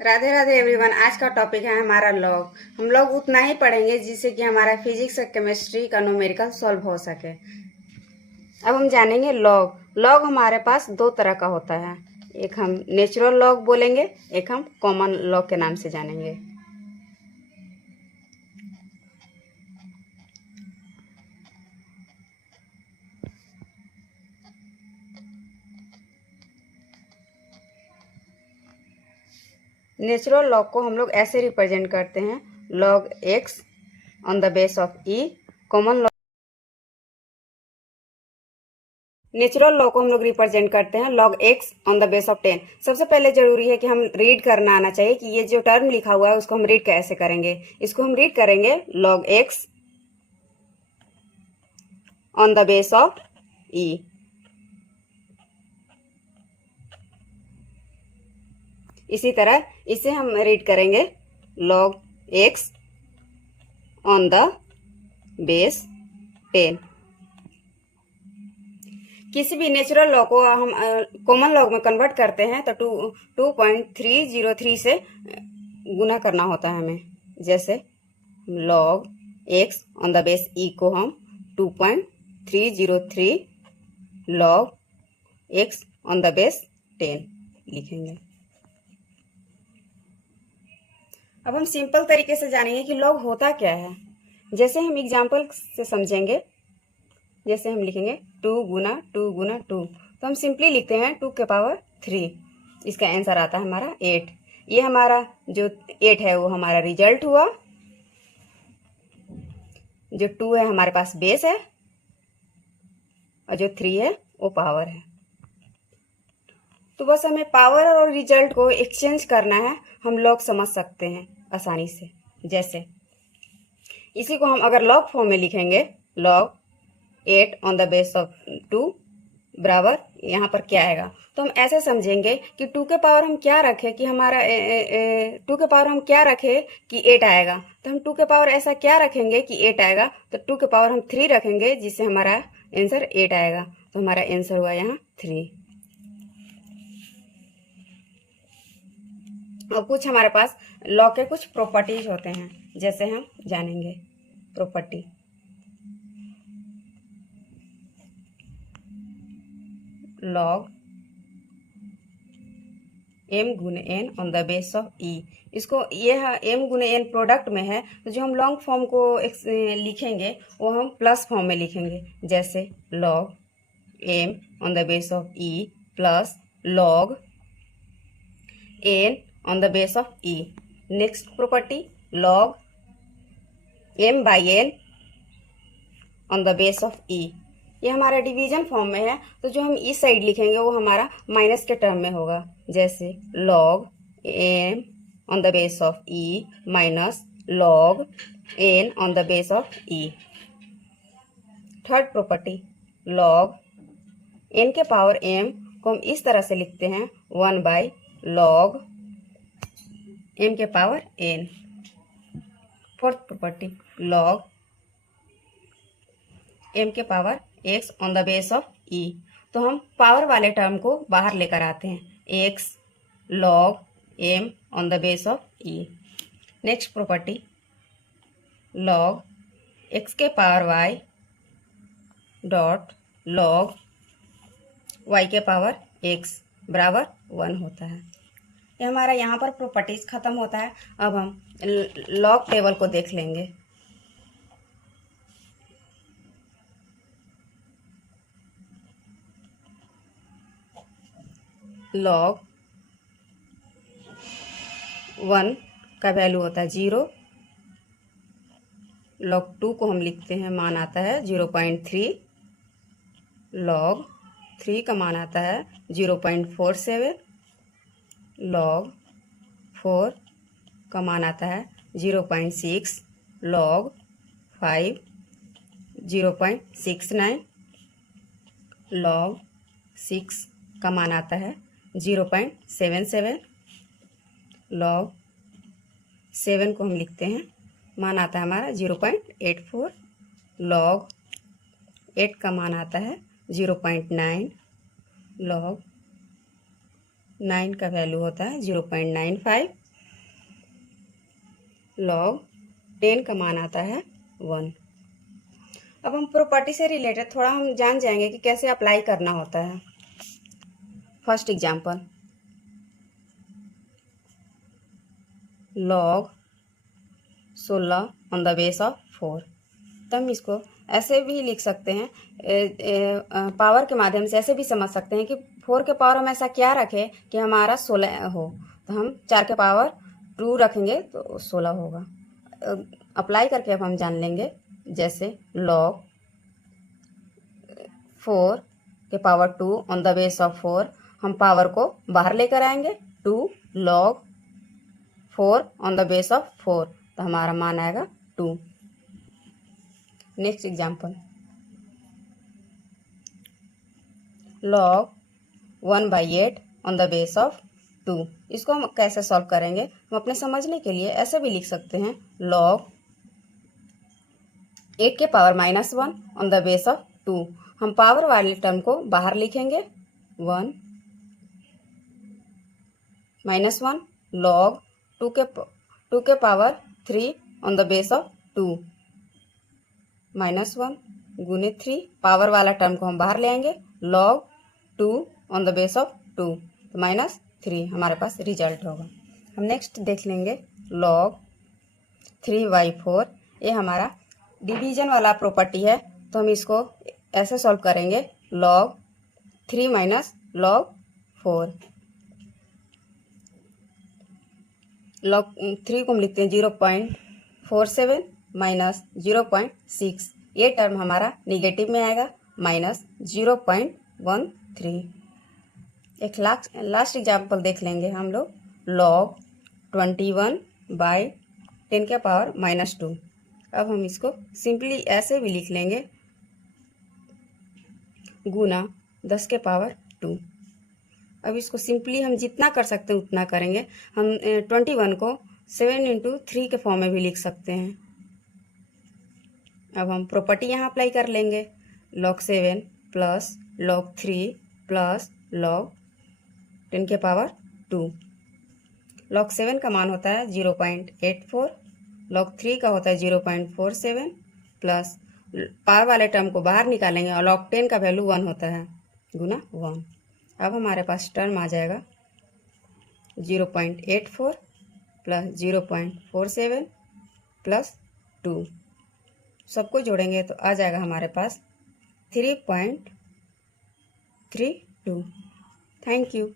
Radhe Radhe everyone. आज का topic है हमारा लॉग। हम लोग उतना ही पढ़ेंगे जिससे कि हमारा फिजिक्स और केमिस्ट्री का न्यूमेरिकल सॉल्व हो सके। अब हम जानेंगे लॉग। लॉग हमारे पास दो तरह का होता है, एक हम नेचुरल लॉग बोलेंगे, एक हम कॉमन लॉग के नाम से जानेंगे। नेचुरल लॉग को हम लोग ऐसे रिप्रेजेंट करते हैं, log x on the base of E. Common log natural law को हम लोग रिप्रेजेंट करते हैं log x on the base of 10। सबसे पहले जरूरी है कि हम रीड करना आना चाहिए कि ये जो टर्म लिखा हुआ है उसको हम रीड कैसे करेंगे। इसको हम रीड करेंगे log x on the base of e. इसी तरह इसे हम रीड करेंगे log x on the base 10। किसी भी नेचुरल लॉ को हम कॉमन लॉग में कन्वर्ट करते हैं तो 2.303 से गुना करना होता है हमें। जैसे log x on the base e को हम 2.303 log x on the base 10 लिखेंगे। अब हम सिंपल तरीके से जानेंगे कि लॉग होता क्या है। जैसे हम एग्जाम्पल से समझेंगे, जैसे हम लिखेंगे 2 तो हम सिंपली लिखते हैं 2 के पावर 3। इसका आंसर आता है हमारा 8। ये हमारा जो 8 है वो हमारा रिजल्ट हुआ। जो 2 है हमारे पास बेस है और जो 3 है वो पावर है। तो बस हमें पावर और रिजल्ट को एक्सचेंज करना है, हम लॉग समझ सकते हैं आसानी से। जैसे इसी को हम अगर लॉग फॉर्म में लिखेंगे, log 8 on the base of 2 बराबर यहाँ पर क्या आएगा, तो हम ऐसे समझेंगे कि 2 के पावर हम क्या रखें कि हमारा 2 के पावर हम क्या रखें कि 8 आएगा। तो हम 2 के पावर ऐसा क्या रखेंगे कि 8 आएगा, तो 2 के पावर हम 3 रखेंगे जिससे हमारा आंसर 8 आएगा। तो हमारा आंसर हुआ यहाँ 3। और कुछ हमारे पास लॉग के कुछ प्रॉपर्टीज होते हैं, जैसे हम जानेंगे प्रॉपर्टी। लॉग m गुने n on the base of e। इसको ये m गुने n प्रोडक्ट में है, तो जो हम लॉन्ग फॉर्म को लिखेंगे वो हम प्लस फॉर्म में लिखेंगे। जैसे log m on the base of e plus log n on the base of e। Next property log m by n on the base of e। ये हमारा डिवीजन फॉर्म में है, तो जो हम इस साइड लिखेंगे वो हमारा माइनस के टर्म में होगा। जैसे log m on the base of e minus log n on the base of e। Third property log n के पावर m को हम इस तरह से लिखते हैं 1 बाई लॉग m के power n। Fourth property log m के power x on the base of e। तो हम पावर वाले टर्म को बाहर लेकर आते हैं, x log m on the base of e। Next property log x के power y dot log y के पावर x बराबर 1 होता है। ये हमारा यहाँ पर प्रॉपर्टीज खत्म होता है। अब हम लॉग टेबल को देख लेंगे। लॉग 1 का वैल्यू होता है 0। लॉग 2 को हम लिखते हैं, मान आता है 0.3। लॉग 3 का मान आता है 0.47। लॉग 4 का मान आता है 0.6। लॉग 5 0.69। लॉग 6 का मान आता है 0.77। लॉग 7 को हम लिखते हैं, मान आता है हमारा 0.84। लॉग 8 का मान आता है 0.9। लॉग 9 का वैल्यू होता है 0.95। log 10 का मान आता है 1। अब हम प्रॉपर्टी से रिलेटेड थोड़ा हम जान जाएंगे कि कैसे अप्लाई करना होता है। First example, log 16 on the base of 4। तो हम इसको ऐसे भी लिख सकते हैं, पावर के माध्यम से ऐसे भी समझ सकते हैं कि 4 के पावर हम ऐसा क्या रखें कि हमारा 16 हो। तो हम 4 के पावर 2 रखेंगे तो 16 होगा। अप्लाई करके अब हम जान लेंगे, जैसे log 4 के power 2 on the base of 4, हम पावर को बाहर लेकर आएंगे 2 log 4 on the base of 4, तो हमारा मान आएगा 2। Next example, log 1/8 on the base of 2। इसको हम कैसे सॉल्व करेंगे, हम अपने समझने के लिए ऐसे भी लिख सकते हैं, log 8 के power -1 on the base of 2। हम पावर वाले टर्म को बाहर लिखेंगे 1 -1 log 2 के power 3 on the base of 2, -1 गुने 3, पावर वाला टर्म को हम बाहर ले आएंगे log 2 on the base of 2, तो -3 हमारे पास रिजल्ट होगा। हम नेक्स्ट देख लेंगे log 3/4। ये हमारा डिवीजन वाला प्रॉपर्टी है, तो हम इसको ऐसे सॉल्व करेंगे, log 3 माइनस log 4। log 3 को हम लिखते हैं 0.47 माइनस 0.6। ये टर्म हमारा निगेटिव में आएगा, -0.13। एक लास्ट एग्जाम्पल देख लेंगे हम लोग, log 21/10 के पावर -2। अब हम इसको सिंपली ऐसे भी लिख लेंगे, गुना 10 के पावर 2। अब इसको सिंपली हम जितना कर सकते हैं उतना करेंगे। हम 21 को 7 × 3 के फॉर्म में भी लिख सकते हैं। अब हम प्रॉपर्टी यहाँ अप्लाई कर लेंगे, log 7 plus log 3 plus log 10 के पावर 2। log 7 का मान होता है 0.84, log 3 का होता है 0.47, प्लस पावर वाले टर्म को बाहर निकालेंगे और log 10 का वैल्यू 1 होता है, गुना 1। अब हमारे पास टर्म आ जाएगा 0.84 प्लस 0.47 प्लस 2। सबको जोड़ेंगे तो आ जाएगा हमारे पास 3.32। Thank you.